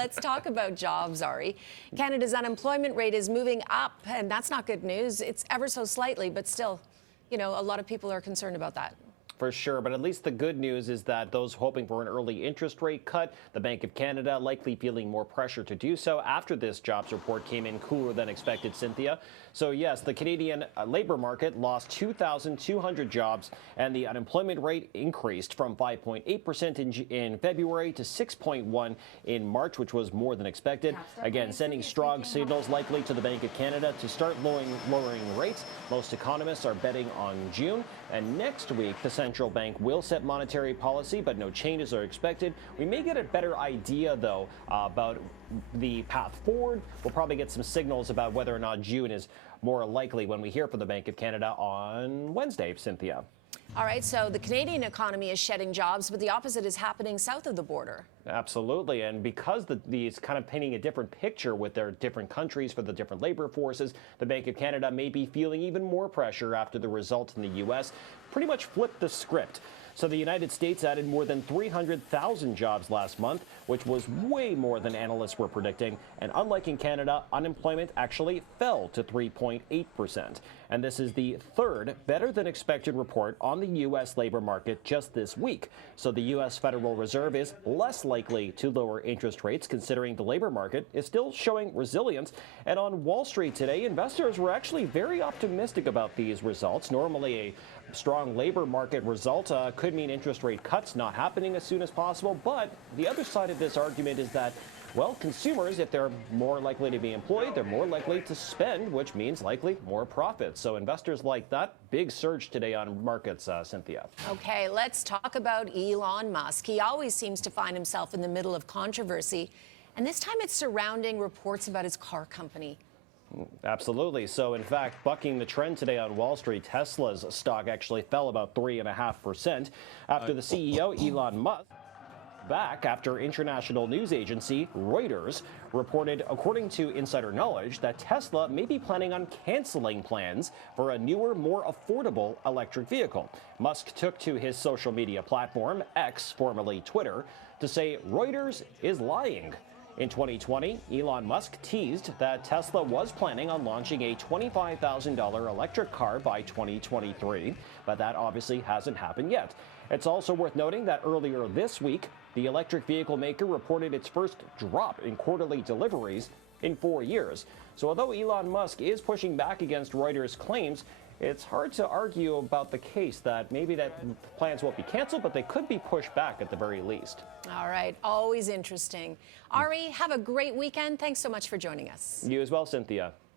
Let's talk about jobs, Ari. Canada's unemployment rate is moving up, and that's not good news. It's ever so slightly, but still, a lot of people are concerned about that. For sure, but at least the good news is that those hoping for an early interest rate cut, the Bank of Canada likely feeling more pressure to do so after this jobs report came in cooler than expected, Cynthia. So yes, the Canadian labor market lost 2,200 jobs and the unemployment rate increased from 5.8% in February to 6.1% in March, which was more than expected. Again, sending strong signals likely to the Bank of Canada to start lowering rates. Most economists are betting on June, and next week the central bank will set monetary policy, but no changes are expected. We may get a better idea, though, about the path forward. We'll probably get some signals about whether or not June is more likely when we hear from the Bank of Canada on Wednesday, Cynthia. All right, so the Canadian economy is shedding jobs, but the opposite is happening south of the border. Absolutely, and because these kind of painting a different picture with their different countries for the different labor forces, the Bank of Canada may be feeling even more pressure after the results in the U.S. pretty much flipped the script. So the United States added more than 300,000 jobs last month, which was way more than analysts were predicting. And unlike in Canada, unemployment actually fell to 3.8%. And this is the third better than expected report on the U.S. labor market just this week. So the U.S. Federal Reserve is less likely to lower interest rates, considering the labor market is still showing resilience. And on Wall Street today, investors were actually very optimistic about these results. Normally, a strong labor market result could mean interest rate cuts not happening as soon as possible. But the other side of this argument is that, well, consumers, if they're more likely to be employed, they're more likely to spend, which means likely more profits. So investors like that. Big surge today on markets, Cynthia. Okay, let's talk about Elon Musk. He always seems to find himself in the middle of controversy, and this time it's surrounding reports about his car company. Absolutely. So, in fact, bucking the trend today on Wall Street, Tesla's stock actually fell about 3.5% after the CEO, Elon Musk, back after international news agency Reuters reported, according to insider knowledge, that Tesla may be planning on canceling plans for a newer, more affordable electric vehicle. Musk took to his social media platform, X, formerly Twitter, to say Reuters is lying. In 2020, Elon Musk teased that Tesla was planning on launching a $25,000 electric car by 2023, but that obviously hasn't happened yet. It's also worth noting that earlier this week, the electric vehicle maker reported its first drop in quarterly deliveries in 4 years. So although Elon Musk is pushing back against Reuters' claims, it's hard to argue about the case that maybe that plans won't be canceled, but they could be pushed back at the very least. All right, always interesting. Ari, have a great weekend. Thanks so much for joining us. You as well, Cynthia.